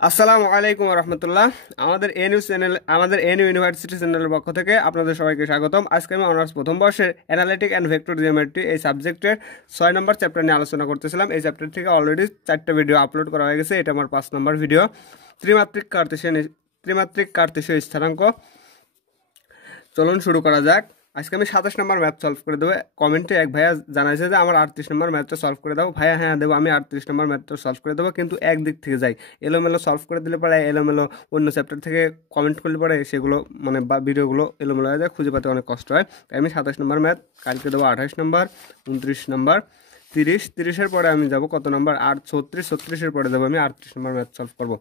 আসসালামু আলাইকুম রহমতুল্লাহ। আমাদের এনইউ চ্যানেল, আমাদের এনইউ ইউনিভার্সিটি চ্যানেলের পক্ষ থেকে আপনাদের সবাইকে স্বাগতম। আজকে আমি অনার্স প্রথম বর্ষের অ্যানালিটিক অ্যান্ড ভেক্টর জিওমেট্রি এই সাবজেক্টের 6 নম্বর চ্যাপ্টার নিয়ে আলোচনা করতেছিলাম। এই চ্যাপ্টার থেকে অলরেডি 4টা ভিডিও আপলোড করা হয়ে গেছে। এটা আমার 5 নম্বর ভিডিও। ত্রিমাত্রিক কার্তেশীয় স্থানাঙ্ক। চলুন শুরু করা যাক। আজকে আমি 27 নম্বর ম্যাথ সলভ করে দেবো। কমেন্টে এক ভাইয়া জানাইছে যে আমার 38 নম্বর ম্যাথটা সলভ করে দাও। ভাইয়া হ্যাঁ দেবো, আমি 38 নম্বর ম্যাথটা সলভ করে দেবো, কিন্তু একদিক থেকে যাই। এলোমেলো সলভ করে দিলে পরে এলোমেলো অন্য চ্যাপ্টার থেকে কমেন্ট করলে পরে সেগুলো মানে বা ভিডিওগুলো এলোমেলো হয়ে যায়, খুঁজে পাতে অনেক কষ্ট হয়। তাই আমি 27 নম্বর ম্যাথ কালকে দেবো। 28 নম্বর, 29 নম্বর, 30-30-এর পরে আমি যাব কত নম্বর 36-36-এর পরে যাবো আমি 38 নম্বর ম্যাথ সলভ করবো।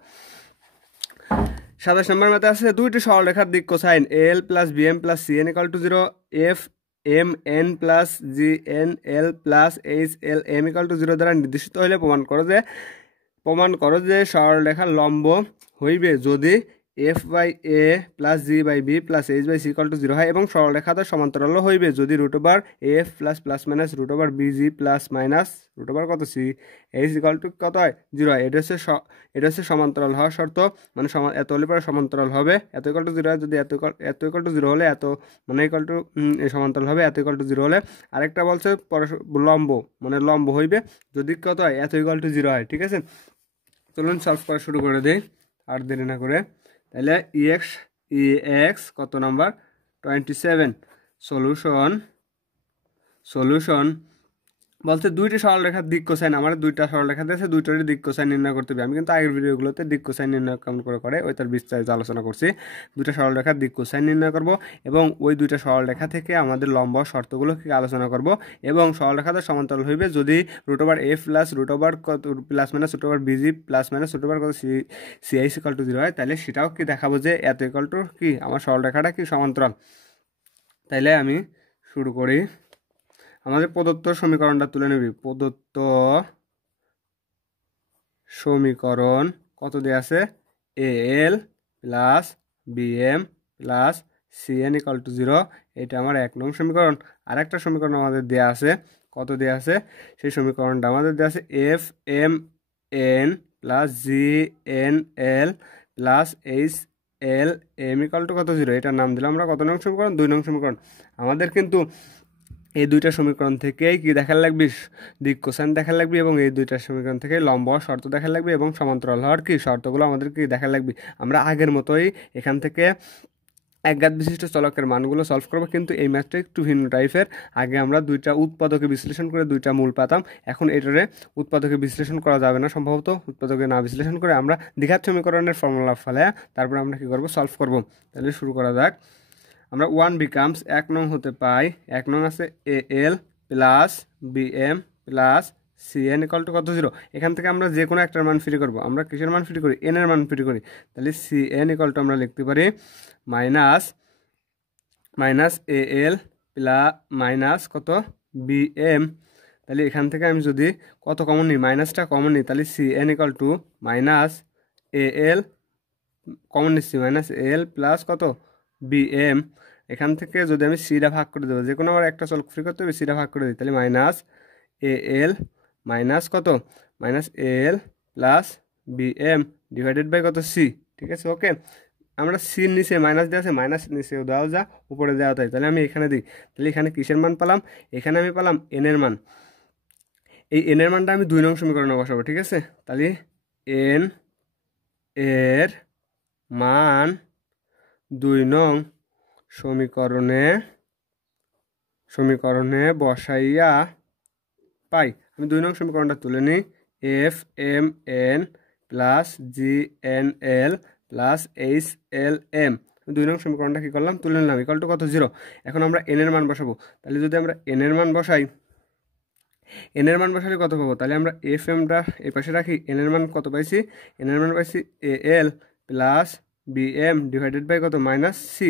27 নম্বর ম্যাথে আছে দুইটি সরলরেখার দিক cosine L plus B M plus C N equal to 0, F M N plus G N L plus H L M equal to 0 দ্বারা নির্দেশিত হইলে প্রমাণ করো যে সরলরেখার লম্ব হইবে যদি F by A plus G by B plus H by C equal to 0 হয়, এবং সরলরেখাটা সমান্তরাল হইবে যদি root over F plus plus minus root over B G plus minus root over কত সি এইচ ইকাল টু কত হয় 0 হয়। এটা হচ্ছে সমান্তরাল হওয়ার শর্ত। মানে এত হলে পরে সমান্তরাল হবে, এত ইকাল টু 0 হয়। যদি এত ইকাল টু 0 হলে এত মানে ইকাল টু সমান্তরাল হবে, এত ইকাল টু 0 হলে। আরেকটা বলছে লম্ব, মানে লম্ব হইবে যদি কত হয় এত ইকাল টু 0 হয়। ঠিক আছে, চলুন সলভ করা শুরু করে দেই আর দেরি না করে। তাহলে ইএক্স কত নাম্বার 27। সলিউশন বলতে দুইটি সরলরেখার দিক কোসাইন। আমার দুইটা সরলরেখা দিয়েছে, দুইটারই দিক কোসাইন নির্ণয় করতে হবে। আমি কিন্তু আগের ভিডিওগুলোতে দিক কোসাইন নির্ণয় কেমন করে ওই তার বিস্তারিত আলোচনা করছি। দুইটা সরলরেখার দিক কোসাইন নির্ণয় করব, এবং ওই দুইটা সরলরেখা থেকে আমাদের লম্ব শর্তগুলো কি আলোচনা করব। এবং সরলরেখাটা সমান্তরাল হইবে যদি root over A plus root over plus minus root over BG plus minus root over কত সিআইস ইকাল টু 0 হয়। তাহলে সেটাও কি দেখাবো যে এত ইকাল টু কি আমার সরলরেখাটা কি সমান্তরাল। তাইলে আমি শুরু করি। আমাদের প্রদত্ত সমীকরণটা তুলে নেবি। প্রদত্ত সমীকরণ কত দেওয়া আছে, A L plus B M plus C N equal to 0। এটা আমার 1 নং সমীকরণ। আর একটা সমীকরণ আমাদের দেওয়া আছে, কত দেওয়া আছে, সেই সমীকরণটা আমাদের দেওয়া আছে F M N plus G N L plus H L M equal to কত 0। এটার নাম দিলাম আমরা কত নং সমীকরণ, 2 নং সমীকরণ। আমাদের কিন্তু এই দুইটা সমীকরণ থেকেই কি দেখার লাগবে, দিক কোসাইন দেখার লাগবে, এবং এই দুইটা সমীকরণ থেকে লম্ব শর্ত দেখার লাগবে, এবং সমান্তরাল হওয়ার কি শর্তগুলো আমাদের কি দেখার লাগবে। আমরা আগের মতোই এখান থেকে একঘাত বিশিষ্ট চলকের মানগুলো সলভ করবো, কিন্তু এই ম্যাথটা একটু ভিন্ন টাইপের। আগে আমরা দুইটা উৎপাদকে বিশ্লেষণ করে দুইটা মূল পাতাম। এখন এটারে উৎপাদকে বিশ্লেষণ করা যাবে না, সম্ভবত উৎপাদকে না বিশ্লেষণ করে আমরা দ্বিঘাত সমীকরণের ফর্মুলা ফেলে তারপরে আমরা কি করব, সলভ করব। তাহলে শুরু করা যাক। আমরা 1 বিকামস 1 নং হতে পাই, 1 নং আছে A L plus B M plus C N equal to কত 0। এখান থেকে আমরা যে কোনো একটার মান ফ্রি করব। আমরা কিসের মান ফ্রি করি, এন এর মান ফ্রি করি। তাহলে সি এন ইকাল টু আমরা লিখতে পারি minus A L plus minus কত বি এম। তাহলে এখান থেকে আমি যদি কত কমন নিই, মাইনাসটা কমন নিই, তাহলে C N equal to minus A L common নিচ্ছি, মাইনাস এ এল প্লাস কত বি এম। এখান থেকে যদি আমি সিটা ভাগ করে দেবো, যে কোনো আমার একটা চলক ফ্রি করতে হবে, সিটা ভাগ করে দিই, তাহলে মাইনাস এ এল মাইনাস কত minus A L plus B M divided by কত সি। ঠিক আছে, ওকে। আমরা সির নিচে মাইনাস দেওয়া আছে, মাইনাস নিচেও দেওয়া যা উপরে দেওয়া তাই। তাহলে আমি এখানে দিই, তাহলে এখানে কিসের মান পেলাম, এখানে আমি পেলাম এন এর মান। এই এন এর মানটা আমি 2 নং সমীকরণে বসাবো। ঠিক আছে, তাহলে এন এর মান 2 নং সমীকরণে বসাইয়া পাই। আমি 2 নং সমীকরণটা তুলে নিই। F M N plus G N L plus H L M. 2 নং সমীকরণটা কি করলাম, তুলে নিলাম, ইকাল টু কত 0। এখন আমরা এন এর মান বসাবো। তাহলে যদি আমরা এন এর মান বসাই, এন এর মান বসালে কত পাবো, তাহলে আমরা এফ এমটা এই পাশে রাখি। এন এর মান কত পাইছি, এন এর মান পাইছি A L plus B M divided by কত মাইনাস সি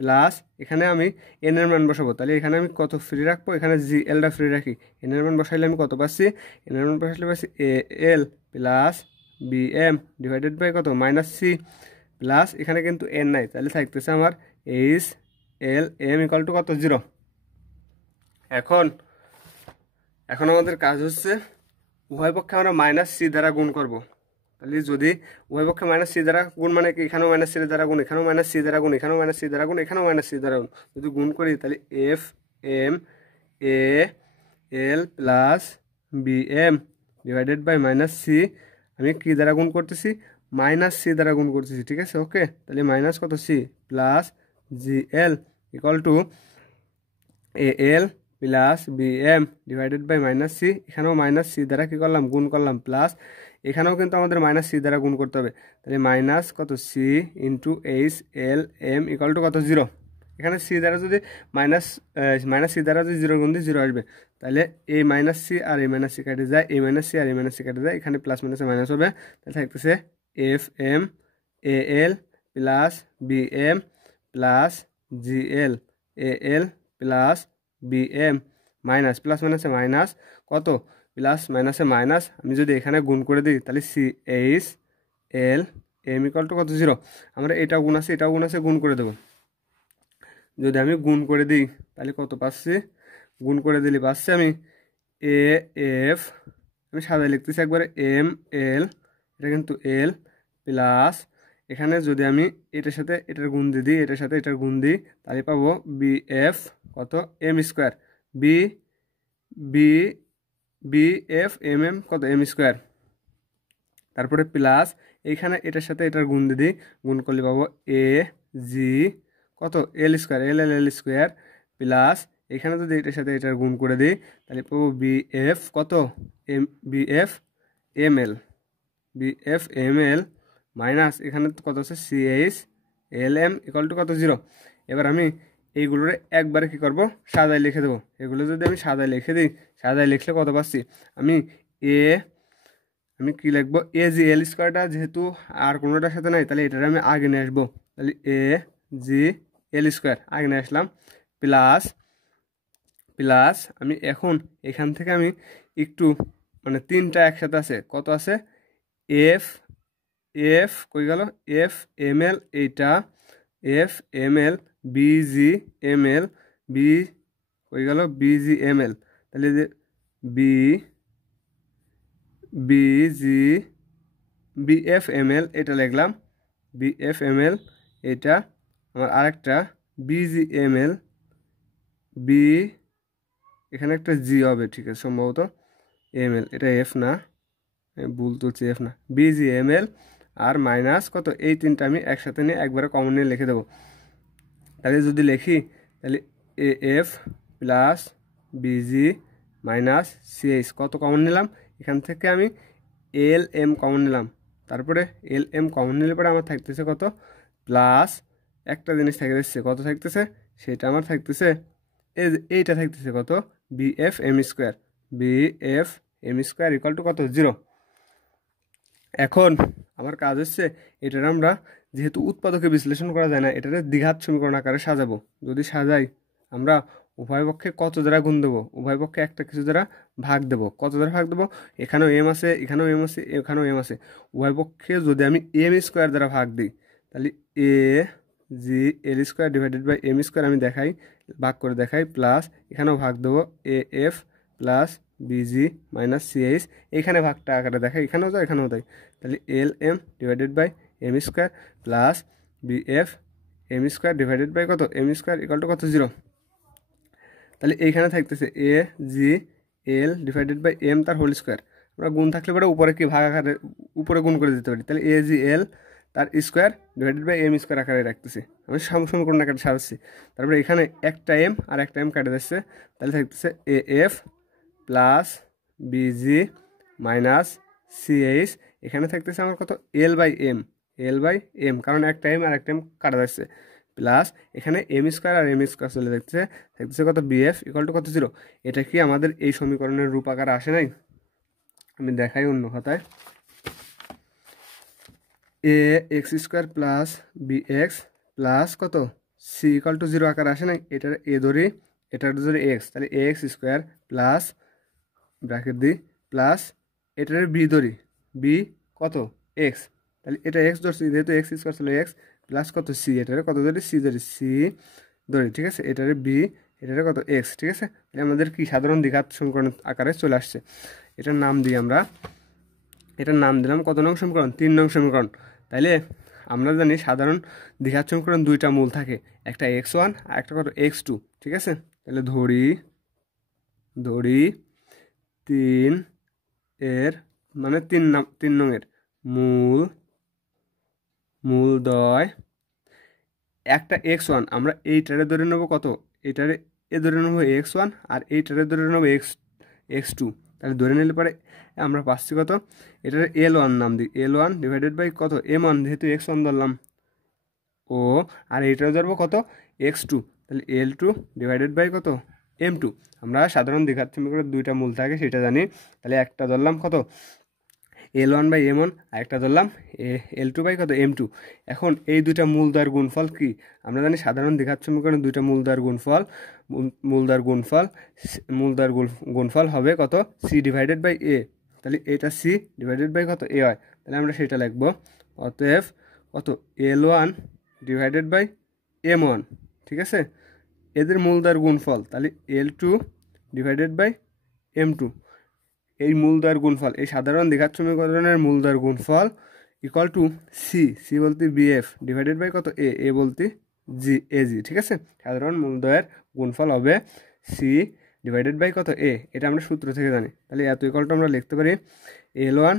প্লাস এখানে আমি এন এর মান বসাবো। তাহলে এখানে আমি কত ফ্রি রাখবো, এখানে জি এলটা ফ্রি রাখি। এন এর মান বসাইলে আমি কত পাচ্ছি, এন এর মান বসাইলে পাচ্ছি A L plus B M divided by কত মাইনাস সি প্লাস এখানে কিন্তু এন নাই, তাহলে থাকতেছে আমার H L M equal to কত 0। এখন আমাদের কাজ হচ্ছে উভয় পক্ষে আমরা মাইনাস সি দ্বারা গুণ করব। তাহলে যদি উভয় পক্ষে মাইনাস সি দ্বারা গুণ মানে কি এখানেও মাইনাস সি দ্বারা গুণ, এখানেও মাইনাস সি দ্বারা গুণ, এখানেও মাইনাস সি দ্বারা গুণ, এখানেও মাইনাস সি দ্বারা গুণ, যদি গুণ করি তাহলে F M A L plus B M divided by minus C, আমি কি দ্বারা গুণ করতেছি, মাইনাস সি দ্বারা গুণ করতেছি, ঠিক আছে। ওকে, তাহলে মাইনাস কত C plus G L equal to A L plus B M divided by minus C, এখানেও মাইনাস সি দ্বারা কী করলাম গুণ করলাম, প্লাস এখানেও কিন্তু আমাদের মাইনাস সি দ্বারা গুণ করতে হবে, তাহলে মাইনাস কত C into H L M equal to কত 0। এখানে সি দ্বারা যদি মাইনাস সি দ্বারা যদি 0 গুণ দিই 0 আসবে, তাহলে এই মাইনাস সি আর এই মাইনাস সি কেটে যায়, এই মাইনাস সি আর এই মাইনাস সি কেটে যায়, এখানে প্লাস মাইনাসে মাইনাস হবে, তাহলে থাকতেছে F M A L plus B M plus G L A L plus B M minus plus মাইনাসে মাইনাস কত প্লাস মাইনাসে মাইনাস, আমি যদি এখানে গুণ করে দিই তাহলে C H L M equal to কত 0। আমরা এটাও গুণ আছে এটাও গুণ আছে, গুণ করে দেবো। যদি আমি গুণ করে দিই তাহলে কত পাচ্ছি, গুণ করে দিলে পাচ্ছি আমি এ এফ, আমি সাদায় লিখতেছি একবারে এম এল, এটা কিন্তু এল প্লাস এখানে যদি আমি এটার সাথে এটার গুণ দিয়ে দিই, এটার সাথে এটার গুণ দিই, তাহলে পাবো বি এফ কত M square, B B B F M M কত এম স্কোয়ার, তারপরে প্লাস এইখানে এটার সাথে এটার গুণ দিয়ে দিই, গুণ করলে পাবো এ জি কত এল স্কোয়ার এল এল এল স্কোয়ার প্লাস এখানে যদি এটার সাথে এটার গুণ করে দিই তাহলে পাবো বি এফ কত M B F M L, B F M L minus এখানে কত আছে C H L M equal to কত 0। এবার আমি এইগুলোর একবারে কী করবো সাদায় লিখে দেবো, এগুলো যদি আমি সাদায় লিখে দিই, সাদায় লিখলে কত পাচ্ছি আমি আমি কি লিখবো এ জি এল স্কোয়ারটা যেহেতু আর কোনোটার সাথে নাই তাহলে এটার আমি আগে নিয়ে আসবো, তাহলে এ জি এল স্কোয়ার আগে নিয়ে আসলাম প্লাস প্লাস আমি এখন এখান থেকে আমি একটু মানে তিনটা একসাথে আছে, কত আছে এফ এফ কই গেল এফ এম এল, এইটা F M L BG M L B কই গেল বিজি এম এল, তাহলে যে B BG B F M L এটা লিখলাম, বি এফ এম এল এটা আমার আরেকটা বিজি এম এল বি এখানে একটা জি হবে, ঠিক আছে সম্ভবত এম এল, এটা এফ না ভুল তুলছি এফ না, বিজি এম এল আর মাইনাস কত এই তিনটা আমি একসাথে নিয়ে একবারে কমন নিয়ে লিখে দেবো। তাহলে যদি লিখি তাহলে A F plus BG minus CH কত কমন নিলাম, এখান থেকে আমি এল এম কমন নিলাম, তারপরে এল এম কমন নিলে পরে আমার থাকতেছে কত প্লাস একটা জিনিস থেকে যাচ্ছে, কত থাকতেছে সেটা আমার থাকতেছে এইটা থাকতেছে কত B F M square, B F M square equal to কত 0। এখন আমার কাজ হচ্ছে এটার আমরা যেহেতু উৎপাদকে বিশ্লেষণ করা যায় না, এটার দ্বিঘাত সমীকরণ আকারে সাজাবো। যদি সাজাই আমরা উভয় পক্ষে কত দ্বারা গুণ দেবো, উভয় পক্ষে একটা কিছু দ্বারা ভাগ দেবো, কত দ্বারা ভাগ দেবো, এখানেও এম আছে এখানেও এম আছে এখানেও এম আছে, উভয় পক্ষে যদি আমি এম স্কোয়ার দ্বারা ভাগ দিই তাহলে A G L square divided by M square আমি দেখাই ভাগ করে দেখাই, প্লাস এখানেও ভাগ দেবো A F plus BG minus CH, এখানে ভাগটা আকারে দেখাই এখানেও যায় এখানেও দেয়, তাহলে L M divided by M square plus B F M square divided by কত এম স্কোয়ার ইকুয়াল টু কত 0। তাহলে এইখানে থাকতেছে A G L divided by M তার হোল স্কোয়ার, আমরা গুণ থাকলে পরে উপরে কি ভাগ আকারে উপরে গুণ করে দিতে পারি, তাহলে এ জি এল তার square divided by M square আকারে রাখতেছি, আমি সমীকরণ আকারে সাজাচ্ছি। তারপরে এখানে একটা এম আর একটা এম কাটে যাচ্ছে, তাহলে থাকতেছে A F plus BG minus CH, এখানে থাকতেছে আমার কত এল বাই এম কারণ একটা এম আর একটা এম কাটা যাচ্ছে, প্লাস এখানে এম স্কোয়ার আর এম স্কোয়ার চলে থাকতেছে কত বিএফ ইকুয়াল টু কত 0। এটা কি আমাদের এই সমীকরণের রূপ আকারে আসে নাই, আমি দেখাই অন্য খাতায়, A X square plus B X plus কত সি ইকুয়াল টু 0 আকার আসে নাই, এটার এ ধরি এটার ধরি এক্স, তাহলে এ এক্স স্কোয়ার প্লাস ব্র্যাকেট দিই প্লাস এটার বি ধরি বি কত এক্স, তাহলে এটা এক্স ধরছি যেহেতু এক্স স্কোয়ার ছিল এক্স প্লাস কত সি, এটারে কত ধরি সি ধরি ঠিক আছে, এটারে বি এটারে কত এক্স, ঠিক আছে। তাহলে আমাদের কি সাধারণ দ্বিঘাত সমীকরণ আকারে চলে আসছে, এটার নাম দিই আমরা এটার নাম দিলাম কত নং সমীকরণ, 3 নং সমীকরণ। তাইলে আমরা জানি সাধারণ দ্বিঘাত সমীকরণ দুইটা মূল থাকে, একটা x1 আর একটা কত x2, ঠিক আছে। তাহলে ধরি 3 এর মানে 3 নংয়ের মূলদ্বয় একটা x1, আমরা এইটারে ধরে নেবো কত, এইটারে ধরে নেবো x1 আর এইটারে ধরে নেবো x2। তাহলে ধরে নিলে পরে আমরা পাচ্ছি কত, এটার L1 নাম দিই, L1 ডিভাইডেড বাই কত M1, যেহেতু x1 ধরলাম, ও আর এইটারে ধরবো কত x2, তাহলে L2 ডিভাইডেড বাই কত M2। আমরা সাধারণ দ্বিঘাত সমীকরণের দুইটা মূল থাকে সেটা জানি। তাহলে একটা ধরলাম কত L1 বাই M1 আর একটা ধরলাম L2 বাই কত M2। এখন এই দুইটা মূলদ্বয়ের গুণফল কি, আমরা জানি সাধারণ দ্বিঘাত সমীকরণের দুইটা মূলদ্বয়ের গুণফল হবে কত C ডিভাইডেড বাই A। তাহলে এটা C ডিভাইডেড বাই কত A হয়, তাহলে আমরা সেটা লিখবো। অতএব কত L1 ডিভাইডেড বাই M1, ঠিক আছে, এদের মূলদ্বয়ের গুণফল, তাহলে L2 ডিভাইডেড বাই M2। এই মূলদ্বয়ের গুণফল, এই সাধারণ দ্বিঘাত সমীকরণের মূলদ্বয়ের গুণফল ইকুয়াল টু সি বলতে BF ডিভাইডেড বাই কত এ বলতে AG, ঠিক আছে। সাধারণ মূলদ্বয়ের গুণফল হবে C ডিভাইডেড বাই কত A, এটা আমরা সূত্র থেকে জানি। তাহলে এত ইকুয়ালটা আমরা লিখতে পারি L1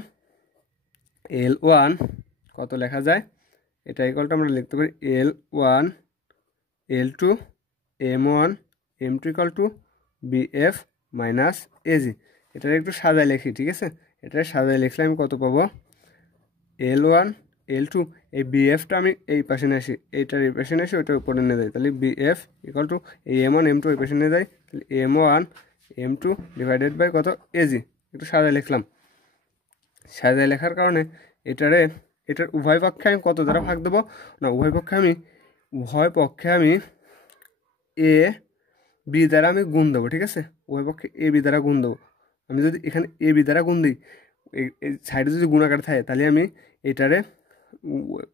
কত লেখা যায়, এটা ইকুয়ালটা আমরা লিখতে পারি L1 L2 M1 M2 equal to BF minus AG। এটার একটু সাজায় লিখি, ঠিক আছে, এটা সাজায় লিখলে আমি কত পাবো, L1 L2, এই BFটা আমি এই পাশে নিয়ে আসি, এইটার এই পাশে নিয়ে আসি, ওইটার উপরে নিয়ে যাই, তাহলে BF ইকুয়াল টু এই M1 M2 এই পাশে নিয়ে যাই, তাহলে M1 M2 ডিভাইডেড বাই কত AG। একটু সাজায় লিখলাম, সাজায় লেখার কারণে এটার উভয় পক্ষে আমি কত দ্বারা ভাগ দেবো না, উভয় পক্ষে আমি A B দ্বারা আমি গুণ দেবো, ঠিক আছে, উভয় পক্ষে A B দ্বারা গুণ দেবো। আমি যদি এখানে A B দ্বারা গুণ দিই, এই সাইডে যদি গুণ আকার থাকে, তাহলে আমি এটারে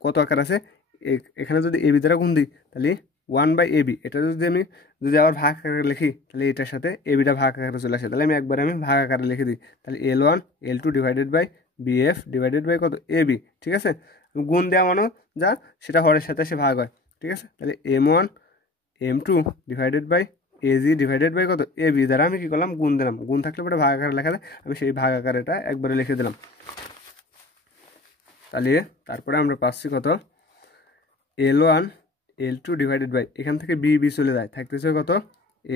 কত আকার আছে, এখানে যদি AB দ্বারা গুণ দিই তাহলে 1 বাই AB, এটা যদি আবার ভাগ আকারে লিখি, তাহলে এটার সাথে ABটা ভাগ আকারে চলে আসে, তাহলে আমি ভাগ আকারে লিখে দিই, তাহলে L1 L2 divided by BF divided by কত AB, ঠিক আছে। গুণ দেওয়া মানে যা সেটা হরের সাথে সে ভাগ হয়, ঠিক আছে। তাহলে M1 M2 divided by AG divided by কত AB দ্বারা আমি কি করলাম, গুণ দিলাম, গুণ থাকলে পরে ভাগ আকারে লেখা যায়, আমি সেই ভাগ আকারেটা একবারে লিখে দিলাম। তাহলে তারপরে আমরা পাচ্ছি কত L1 L2 ডিভাইডেড বাই, এখান থেকে B চলে যায়, থাকতেছে কত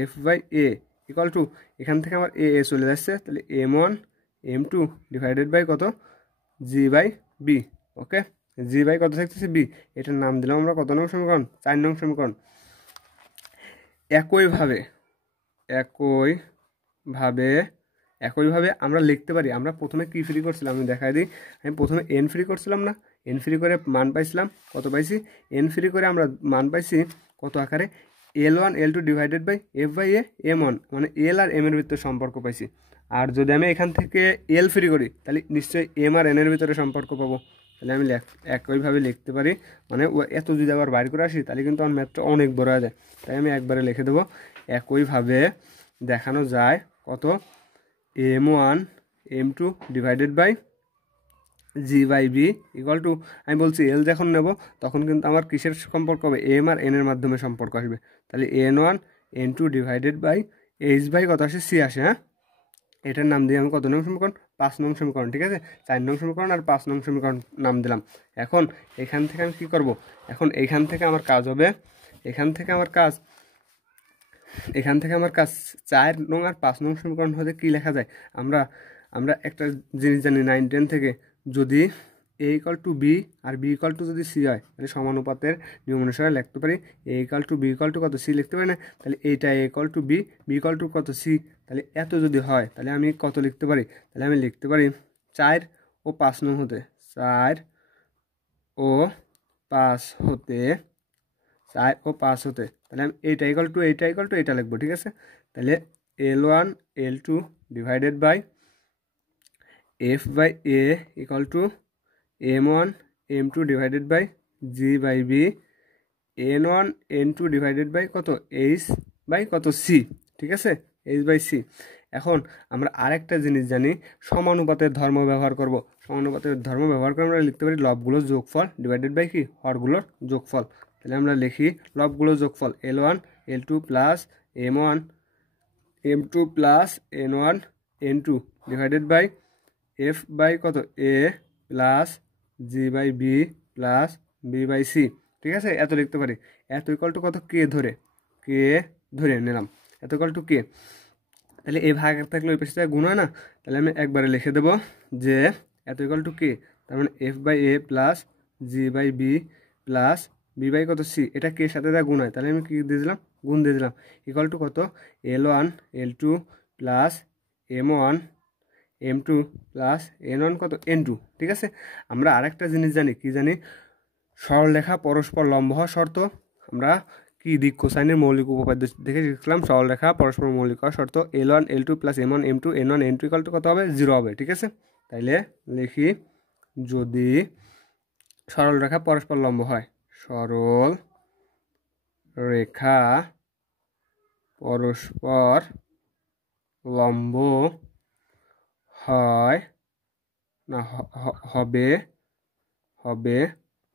F by A equal to, এখান থেকে আমার A চলে যাচ্ছে, তাহলে M1 M2 ডিভাইডেড বাই কত G by B। Okay, G by কত থাকতেছে B, এটার নাম দিলাম আমরা কত নং সমীকরণ, 4 নং সমীকরণ। একইভাবে আমরা লিখতে পারি, আমরা প্রথমে কি ফ্রি করছিলাম আমি দেখাই দিই, আমি প্রথমে N ফ্রি করছিলাম না, N ফ্রি করে মান পাইছিলাম কত পাইছি, N ফ্রি করে আমরা মান পাইছি কত আকারে L1 L2 divided by F by A M1, মানে L আর M এর ভিতরে সম্পর্ক পাইছি। আর যদি আমি এখান থেকে L ফ্রি করি তাহলে নিশ্চয়ই M আর N এর ভিতরে সম্পর্ক পাবো, তাহলে আমি একইভাবে লিখতে পারি, মানে এত যদি আবার বাইর করে আসি তাহলে কিন্তু আমার ম্যাথটা অনেক বড় হয়ে যায়, তাই আমি একবারে লিখে দেবো। একইভাবে দেখানো যায় কত M1 M2 divided by G by B equal to, আমি বলছি L যখন নেব তখন কিন্তু আমার কিসের সম্পর্ক হবে, M আর N এর মাধ্যমে সম্পর্ক আসবে, তাহলে N1 N2 divided by H by কত আসে C আসে। হ্যাঁ, এটার নাম দিয়ে আমি কত নং সমীকরণ, 5 নং সমীকরণ, ঠিক আছে, 4 নং সমীকরণ আর 5 নং সমীকরণ নাম দিলাম। এখন এখান থেকে আমি কি করব, এখন এইখান থেকে আমার কাজ হবে, এখান থেকে আমার কাজ 4 নং আর 5 নং সমীকরণ হতে কি লেখা যায়, আমরা একটা জিনিস জানি 9 10 থেকে, যদি A ইকুয়াল টু B আর B ইকুয়াল টু যদি C হয় তাহলে সমানুপাতের নিয়ম অনুসারে লিখতে পারি A equal to B equal to কত C লিখতে পারি না, তাহলে এইটা A equal to B B equal to কত C, তাহলে এত যদি হয় তাহলে আমি কত লিখতে পারি, তাহলে আমি লিখতে পারি 4 ও 5 নং হতে, 4 ও 5 হতে, তাহলে আমি এইটা ইকুয়াল টু এটা লিখবো, ঠিক আছে। তাহলে L1 L2 divided by F by A equal to M1 M2 divided by G by B, N1 N2 divided by কত H বাই কত C, ঠিক আছে, H বাই C। এখন আমরা আরেকটা জিনিস জানি, সমানুপাতের ধর্ম ব্যবহার করব। সমানুপাতের ধর্ম ব্যবহার করে আমরা লিখতে পারি লবগুলোর যোগফল ডিভাইডেড বাই কি হরগুলোর যোগফল। তাহলে আমরা লিখি লবগুলোর যোগফল L1 L2 plus M1 M2 plus N1 N2 divided by F by কত A plus G by B plus B by C। ঠিক আছে, এত লিখতে পারি। এত ইকুয়াল টু কত কে ধরে নিলাম, এত ইকুয়াল টু কে। তাহলে এ ভাগ থাকলে ওই পাশে গুণ হয় না, তাহলে আমি একবারে লিখে দেবো যে এত ইকুয়াল টু কে, তার মানে F by A plus G by B plus B by কত C, এটা কে সাথে গুণ হয়, তাহলে আমি কি দিয়ে দিলাম, গুণ দিয়ে দিলাম। ইকুয়াল টু কত L1 L2 plus M1 M2 plus N1 কত N2। ঠিক আছে, আমরা আরেকটা জিনিস জানি, কি জানি, সরলরেখা পরস্পর লম্ব হওয়া শর্ত। আমরা কি দিক কোসাইনের মৌলিক উপপাদ্য দেখে শিখলাম, সরলরেখা পরস্পর মৌলিক হওয়া শর্ত L1 L2 plus M1 M2 N1 N2 equal to কত হবে, 0 হবে। ঠিক আছে, তাইলে লিখি যদি সরলরেখা পরস্পর লম্ব হয়, সরল রেখা পরস্পর লম্ব হয় না হবে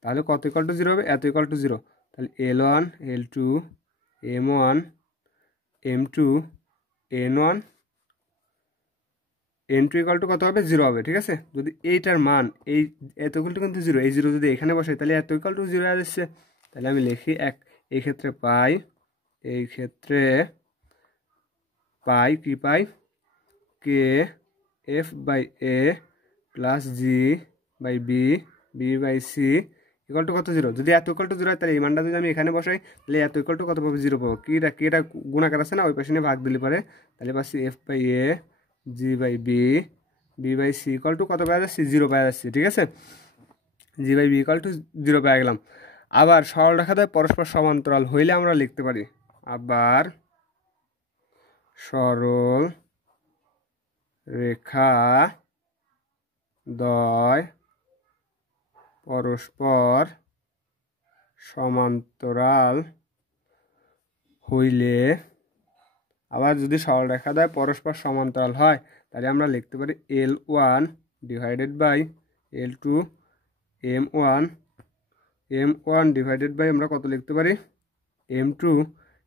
তাহলে কত ইকুয়াল টু 0 হবে, এত ইকুয়াল টু 0। তাহলে L1 L2 M1 M2 N1 N2 equal to কত হবে, 0 হবে। ঠিক আছে, যদি এইটার মান এই এত ইকুয়াল টু কিন্তু 0, এই 0 যদি এখানে বসাই তাহলে এত ইকুয়াল টু 0 আসছে। তাহলে আমি লিখি এই ক্ষেত্রে পাই কি পাই কে F by A plus G by B by C equal to কত, 0। যদি এত ইকুয়াল টু 0 হয় তাহলে এই মানটা যদি আমি এখানে বসাই তাহলে এত ইকুয়াল টু কত পাবো, 0 পাবো। এটা গুণাকার আছে না, ওই পাশে ভাগ দিলে পারে, তাহলে পাচ্ছি F by A G by B by C equal to কত পাওয়া যাচ্ছে, 0 পাওয়া যাচ্ছে। ঠিক আছে, G by B equal to 0 পেয়ে গেলাম। আবার সরল রেখা দ্বয় পরস্পর সমান্তরাল হইলে আমরা লিখতে পারি, আবার সরল রেখা দ্বয় পরস্পর সমান্তরাল হইলে, আবার যদি সরল রেখা দ্বয় পরস্পর সমান্তরাল হয় তাহলে আমরা লিখতে পারি L1 divided by L2 M1 divided by আমরা কত লিখতে পারি M2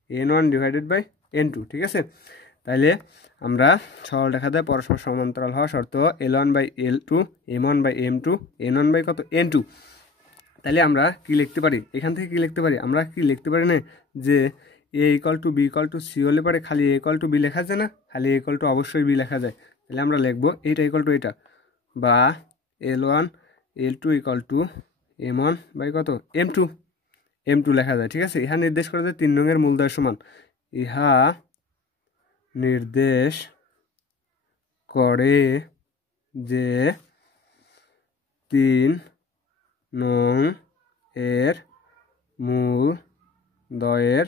N1 divided by N2। ঠিক আছে, তাহলে আমরা সরল রেখা দ্বয় পরস্পর সমান্তরাল হওয়া শর্ত L1 by L2 M1 by M2 N1 by কত N2। তাহলে আমরা কি লিখতে পারি, এখান থেকে কি লিখতে পারি, আমরা কি লিখতে পারি না যে A equal to B equal two C হলে পারে খালি A ইকুয়াল টু B লেখা যায় না, খালি A ইকুয়াল টু অবশ্যই B লেখা যায়। তাহলে আমরা লিখবো এইটা ইকুয়াল টু এটা, বা L1 L2 equal to M1 by কত M2 লেখা যায়। ঠিক আছে, ইহা নির্দেশ করে যে 3 নং এর মূলদ্বয় সমান, ইহা নির্দেশ করে যে 3 নং এর মূলদ্বয়ের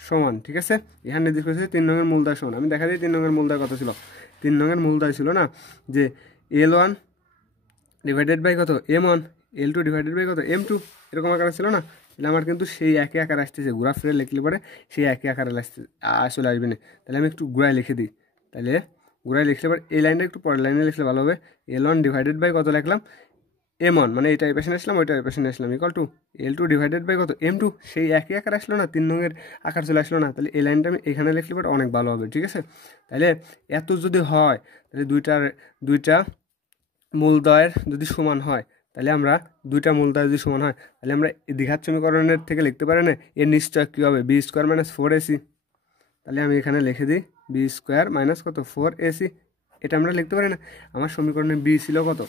সমান। ঠিক আছে, এখানে নির্দেশ করেছে 3 নং এর মূলদ্বয় সমান। আমি দেখা দিই 3 নং এর মূলদ্বয় কত ছিল, 3 নং এর মূলদ্বয় ছিল না যে L1 ডিভাইডেড বাই কত M1 L2 ডিভাইডেড বাই কত M2, এরকম আকারে ছিল না। তাহলে আমার কিন্তু সেই একই আকারে আসতেছে, ঘোরা ফিরে লিখলে পরে সেই একই আকারে আসলে আসবে না। তাহলে আমি একটু ঘুরায় লিখে দিই, তাহলে ঘুরায় লিখলে পরে এই লাইনটা একটু পরের লাইনে লিখলে ভালো হবে। L1 ডিভাইডেড বাই কত লিখলাম M1, মানে এটা এই পাশে আসলাম, ওইটা এই পাশে আসলাম, equal to L2 divided by কত M2, সেই একই আকার আসলো না, 3 নং এর আকার চলে আসলো না। তাহলে এই লাইনটা আমি এখানে লিখলে পরে অনেক ভালো হবে। ঠিক আছে, তাহলে এত যদি হয় তাহলে দুইটা মূলদ্বয়ের যদি সমান হয়, তাহলে আমরা দুইটা মূলদ্বয় যদি সমান হয় তাহলে আমরা দ্বিঘাত সমীকরণের থেকে লিখতে পারি না এর নিশ্চয় কী হবে, B স্কোয়ার মাইনাস 4AC। তাহলে আমি এখানে লিখে দিই B স্কোয়ার মাইনাস কত 4AC, এটা আমরা লিখতে পারি না। আমার সমীকরণে B ছিল কত,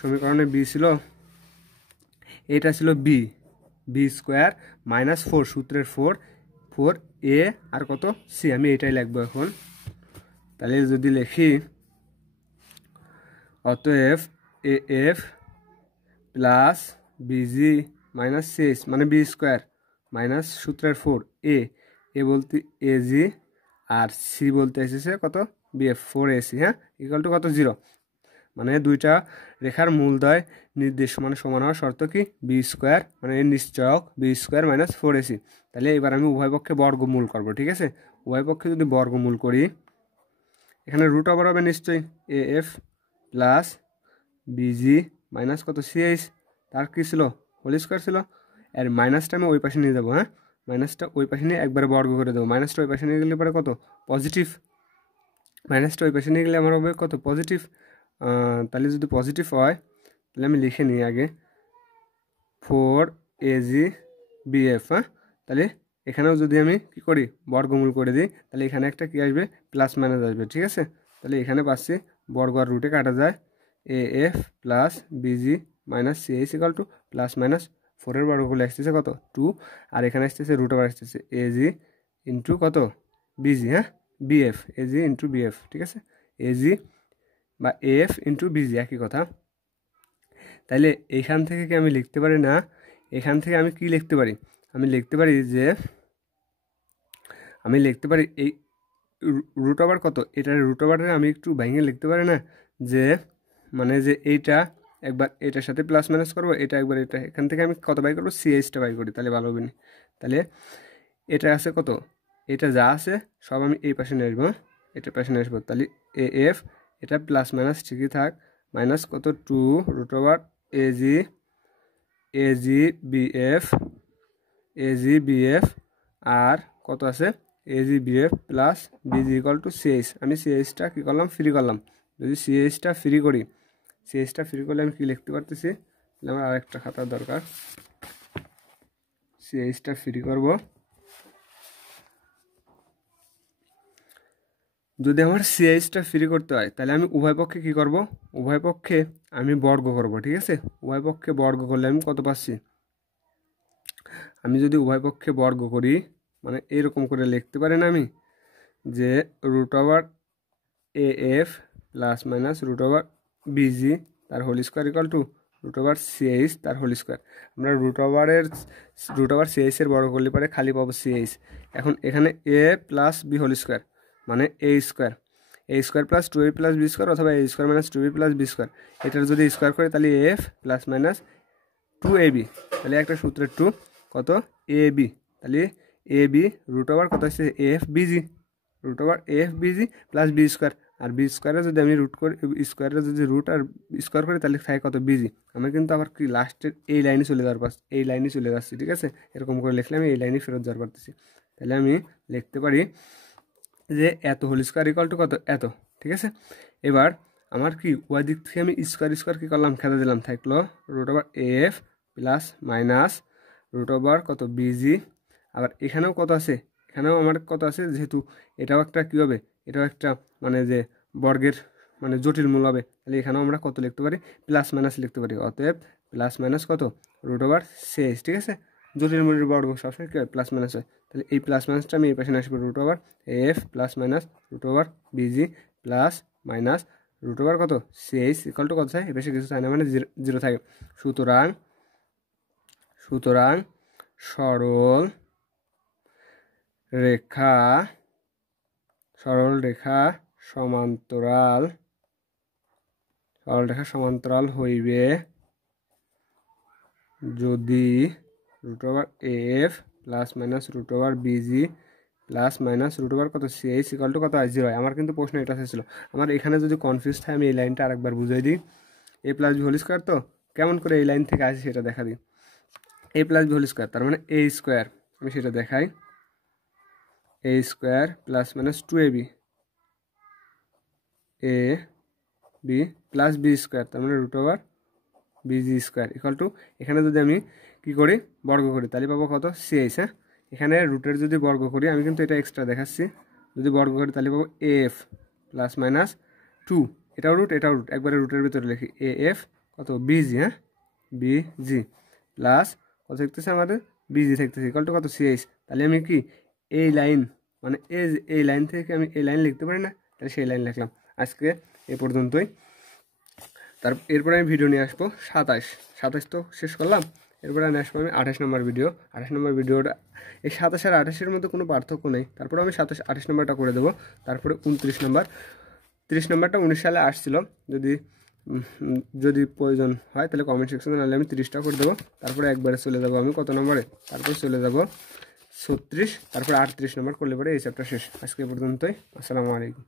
সমীকরণে B ছিল, এটা ছিল B স্কোয়ার মাইনাস 4, সূত্রের 4A আর কত C, আমি এটাই লিখবো এখন। তাহলে যদি লিখি অতএব AF plus BG minus CS মানে B স্কোয়ার মাইনাস সূত্রের 4A বলতে AG আর C বলতে এসেছে কত BF 4AC, হ্যাঁ, ইকুয়াল টু কত 0, মানে দুইটা রেখার মূলদ্বয় নির্দেশ মানে সমান হওয়ার শর্ত কি B স্কোয়ার, মানে এর নিশ্চয়ক B স্কোয়ার মাইনাস 4AC। তাহলে এবার আমি উভয় পক্ষে বর্গমূল করব। ঠিক আছে, উভয় পক্ষে যদি বর্গমূল করি এখানে রুট ওভার হবে নিশ্চয়ই এ এফ প্লাস বিজি মাইনাস কত সিএইচ, তার কী ছিল হোল স্কোয়ার ছিল, আর মাইনাসটা আমি ওই পাশে নিয়ে যাবো। হ্যাঁ, মাইনাসটা ওই পাশে নিয়ে একবারে বর্গ করে দেবো। মাইনাসটা ওই পাশে নিয়ে গেলে পরে কত পজিটিভ, মাইনাসটা ওই পাশে নিয়ে গেলে আমার হবে কত পজিটিভ। তাহলে যদি পজিটিভ হয় তাহলে আমি লিখে নিই আগে 4AgBF। হ্যাঁ, তাহলে এখানেও যদি আমি কী করি বর্গমূল করে দিই তাহলে এখানে একটা কী আসবে প্লাস মাইনাস আসবে। ঠিক আছে, তাহলে এখানে পাচ্ছি বর্গ আর রুটে কাটা যায় AF plus BG minus CH equal to plus minus 4-এর বর্গগুলো আসতেছে কত 2, আর এখানে আসতেছে রুট ওভার আসতেছে এজি ইন্টু কত বিজি। হ্যাঁ, বিএফ এজি ইন্টু বিএফ। ঠিক আছে, এজি বা এফ ইন্টু বিজি একই কথা। তাইলে এইখান থেকে কি আমি লিখতে পারি না, এখান থেকে আমি কি লিখতে পারি, আমি লিখতে পারি যে এই রুট ওভার কত, এটার রুট ওভারে আমি একটু ভেঙে লিখতে পারি না, যে মানে যে এইটা একবার এটার সাথে প্লাস মাইনাস করবো, এটা একবার এটা, এখান থেকে আমি কত বাই করবো সিএইচটা বাই করি, তাহলে ভালো হবে না। তাহলে এটা আছে কত, এটা যা আছে সব আমি এই পাশে নিয়ে আসবো, এটা পাশে নিয়ে আসবো। তাহলে এ এফ এটা প্লাস মাইনাস ঠিকই থাক, মাইনাস কত 2 রুট ওভার এজি বিএফ আর কত আছে AG BF plus BG equal to CH. আমি সিএইচটা কী করলাম ফ্রি করলাম, যদি সিএইচটা ফ্রি করি, সিএইচটা ফ্রি করলে আমি কী লিখতে পারতেছি, তাহলে আমার আরেকটা খাতার দরকার। সিএইচটা ফ্রি করব, যদি আমার সিএইচটা ফ্রি করতে হয় তাহলে আমি উভয় পক্ষে কী করব, উভয় পক্ষে আমি বর্গ করব। ঠিক আছে, উভয় পক্ষে বর্গ করলে আমি কত পাচ্ছি, আমি যদি উভয় পক্ষে বর্গ করি মানে এরকম করে লিখতে পারি না আমি, যে root over A F plus minus root over BG তার whole square equal to root over CH তার হোল স্কোয়ার। আমরা রুট ওভার সিএইচের বর্গ করলে পরে খালি পাবো সিএইচ। এখন এখানে A plus B whole square মানে এ স্কোয়ার প্লাস 2a প্লাস বি স্কোয়ার অথবা A square minus 2b plus B square, এটার যদি স্কোয়ার করে তাহলে এফ প্লাস মাইনাস 2ab, তাহলে একটা সূত্রের 2 কত ab, তাহলে ab রুট ওভার কত হচ্ছে F BG, root over F BG plus B square, আর বি স্কোয়ারে যদি আমি রুট করি, স্কোয়ারে যদি রুট আর স্কোয়ার করি তাহলে থাকে কত বিজি। আমি কিন্তু আবার কি লাস্টের এই লাইনে চলে যাওয়ার পারছি, এই লাইনে চলে যাচ্ছি। ঠিক আছে, এরকম করে লিখলে আমি এই লাইনে ফেরত যাওয়ার পারতেছি। তাহলে আমি লিখতে পারি যে এত হোল স্কোয়ার ইকাল টু কত এত। ঠিক আছে, এবার আমার কি ওই দিক থেকে আমি স্কোয়ার কী করলাম খেতে দিলাম, থাকলো root over F plus minus root over কত বিজি, আবার এখানেও কত আছে, এখানেও আমার কত আছে, যেহেতু এটাও একটা কী হবে, এটাও একটা মানে যে বর্গের মানে জটিল মূল হবে, তাহলে এখানেও আমরা কত লিখতে পারি প্লাস মাইনাস লিখতে পারি। অতএব প্লাস মাইনাস কত রুট ওভার সিএইচ। ঠিক আছে, জটিল মূলের বর্গ সবসময় কী হয় প্লাস মাইনাস হয়, তাহলে এই প্লাস মাইনাসটা আমি এই পাশে আসবো root over F plus minus root over BG plus minus root over কত সিএইচ ইকাল টু কত চাই, এ বেশি কিছু চাই না মানে জিরো থাকে। সুতরাং সরল রেখা সমান্তরাল হইবে যদি root over F plus minus root over BG plus minus root over কত সিএইচ ইকাল টু কত হয় 0 হয়। আমার কিন্তু প্রশ্ন এটা ছিল, আমার এখানে যদি কনফিউজ থাকে আমি এই লাইনটা আরেকবার বুঝিয়ে দিই। A plus B whole square, তো কেমন করে এই লাইন থেকে আসে সেটা দেখা দিই। A plus B whole square তার মানে এ স্কোয়ার, আমি সেটা দেখাই, A square plus minus 2ab A B plus B square তার মানে root over BG square equal to, এখানে যদি আমি কী করি বর্গ করি তাহলে পাবো কত সিএইচ। হ্যাঁ, এখানে রুটের যদি বর্গ করি, আমি কিন্তু এটা এক্সট্রা দেখাচ্ছি, যদি বর্গ করি তাহলে পাবো এফ প্লাস মাইনাস 2, এটাও রুট একবারে রুটের ভিতরে লিখি এ এফ কত বিজি, হ্যাঁ বিজি প্লাস কত থাকতেছে আমাদের বিজি থাকতেছে ইকাল টু কত সিএইচ। তাহলে আমি কি এই লাইন মানে এই লাইন থেকে আমি এই লাইন লিখতে পারি না, তাহলে সেই লাইন লিখলাম। আজকে এ পর্যন্তই, এরপরে আমি ভিডিও নিয়ে আসবো 27 তো শেষ করলাম, এরপরে আমি আসবো আমি 28 নম্বর ভিডিও। 28 নম্বর ভিডিওটা এই 27 আর 28-এর মধ্যে কোনো পার্থক্য নেই, তারপরে আমি 28 নম্বরটা করে দেবো। তারপরে 29 নম্বর, 30 নম্বরটা 19 সালে আসছিল, যদি প্রয়োজন হয় তাহলে কমেন্ট সেকশনে, নাহলে আমি 30টা করে দেবো। তারপরে একবারে চলে যাবো আমি কত নম্বরে, তারপরে চলে যাব 36, তারপরে 38 নম্বর করলে পরে এই চ্যাপ্টার শেষ। আজকে পর্যন্তই, আসসালামু আলাইকুম।